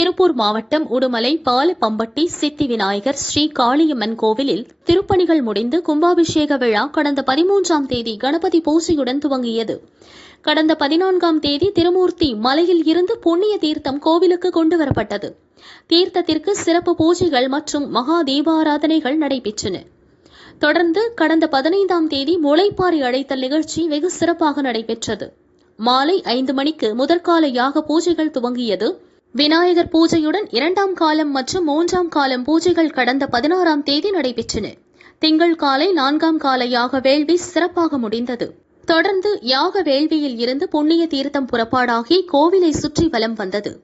திருப்பூர் மாவட்டம் உடுமலை பாலப்பம்பட்டி சித்தி விநாயகர் ஸ்ரீ காளியம்மன் கோவிலில் திருப்பணிகள் முடிந்து கும்பாபிஷேக விழா கடந்த 13ஆம் தேதி கணபதி பூஜையுடன் துவங்கியது. கடந்த 14ஆம் தேதி திருமூர்த்தி மலையில் இருந்து புண்ணிய தீர்த்தம் கோவிலுக்கு கொண்டுவரப்பட்டது. தீர்த்தத்திற்கு சிறப்பு பூஜைகள் மற்றும் மகா தீபாராதனைகள் நடைபெற்றன. தொடர்ந்து கடந்த 15ஆம் தேதி முளைப்பாரி அழைத்தல் நிகழ்ச்சி வெகு சிறப்பாக நடைபெற்றது. மாலை 5 மணிக்கு முதற்கால யாக பூஜைகள் துவங்கியது. விநாயகர் பூஜையுடன் 2ஆம் காலம் மற்றும் 3ஆம் காலம் பூஜைகள் கடந்த 16ஆம் தேதி நடைபெற்றன. திங்கள் காலை 4ஆம் கால யாக வேள்வி சிறப்பாக முடிந்தது. தொடர்ந்து யாக வேள்வியில் இருந்து புண்ணிய தீர்த்தம் புறப்பாடாகி கோவிலை சுற்றி வலம் வந்தது.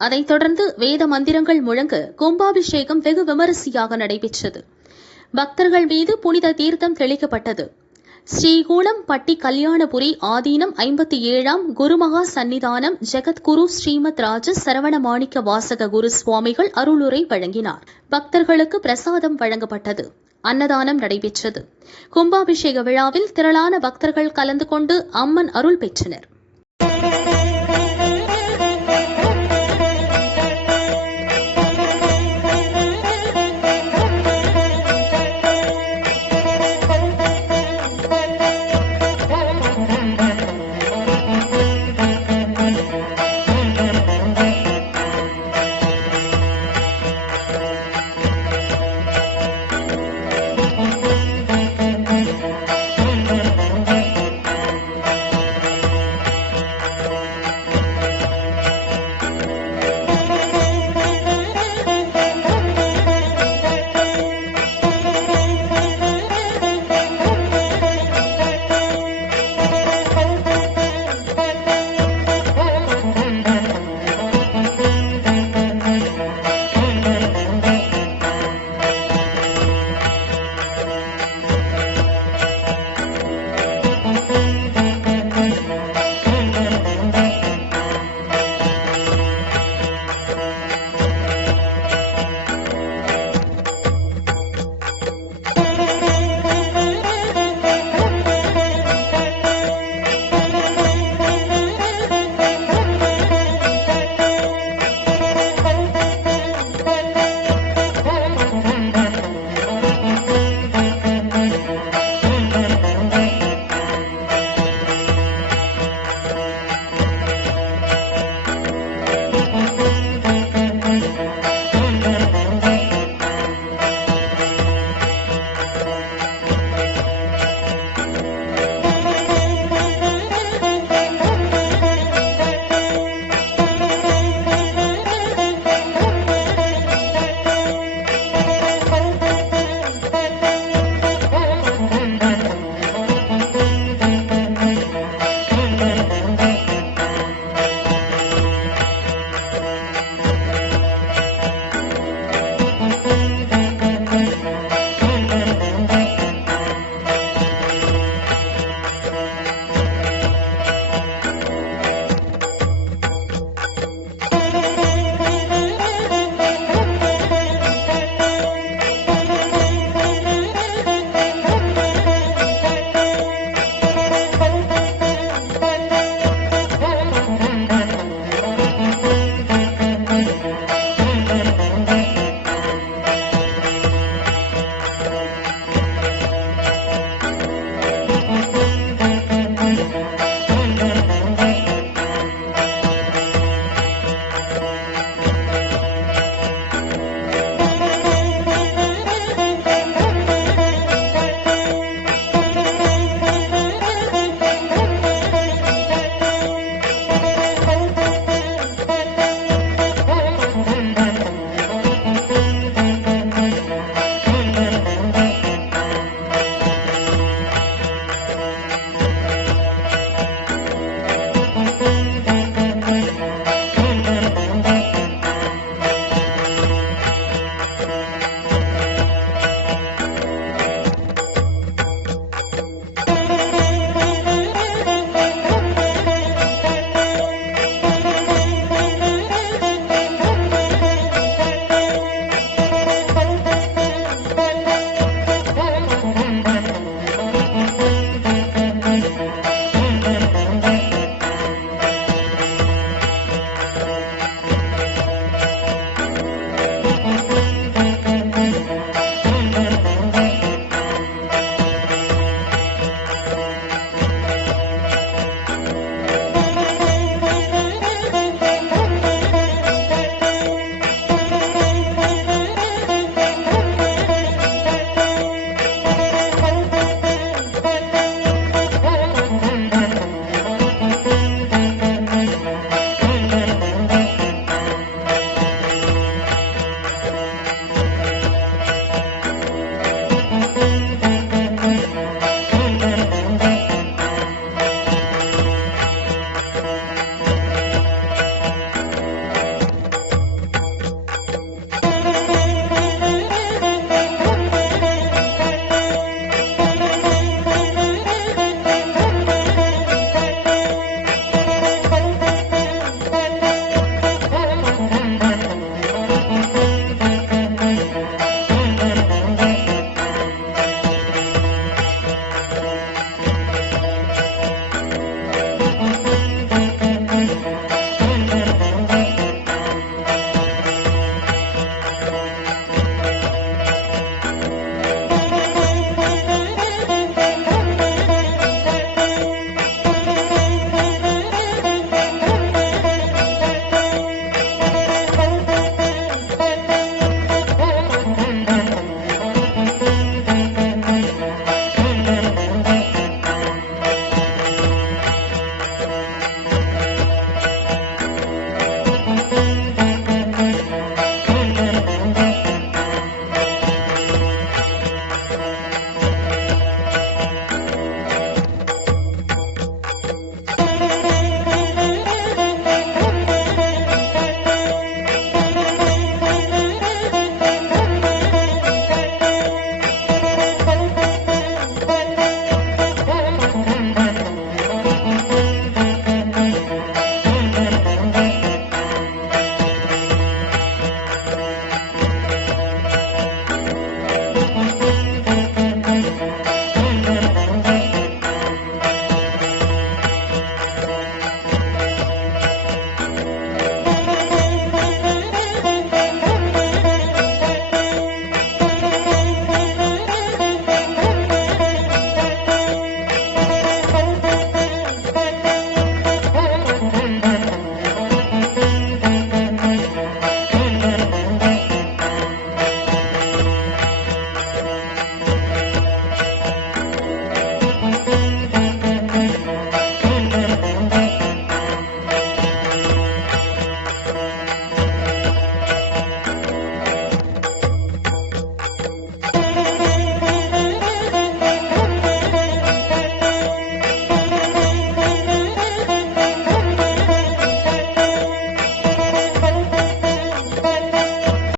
அதைத் தொடர்ந்து வேத மந்திரங்கள் முழங்க கும்பாபிஷேகம் வெகு விமரிசையாக நடைபெற்றது. பக்தர்கள் மீது புனித தீர்த்தம் தெளிக்கப்பட்டது. ஸ்ரீகூலம் பட்டி கல்யாணபுரி ஆதீனம் 57ஆம் குருமகா சன்னிதானம் ஜெகத்குரு ஸ்ரீமத் ராஜ சரவண மாணிக்க வாசக குரு சுவாமிகள் அருளுரை வழங்கினார். பக்தர்களுக்கு பிரசாதம் வழங்கப்பட்டது. அன்னதானம் நடைபெற்றது. கும்பாபிஷேக விழாவில் திரளான பக்தர்கள் கலந்து கொண்டு அம்மன் அருள் பெற்றனர்.